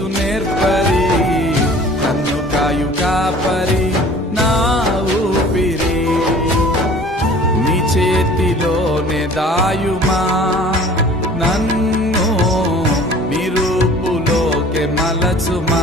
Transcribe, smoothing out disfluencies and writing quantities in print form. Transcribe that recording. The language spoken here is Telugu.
నేర్పరి నన్ను కాయు కాపరి నా ఊపిరి నీ చేతిలోనే దాయుమా నన్ను నిరూపులోకే మలచుమా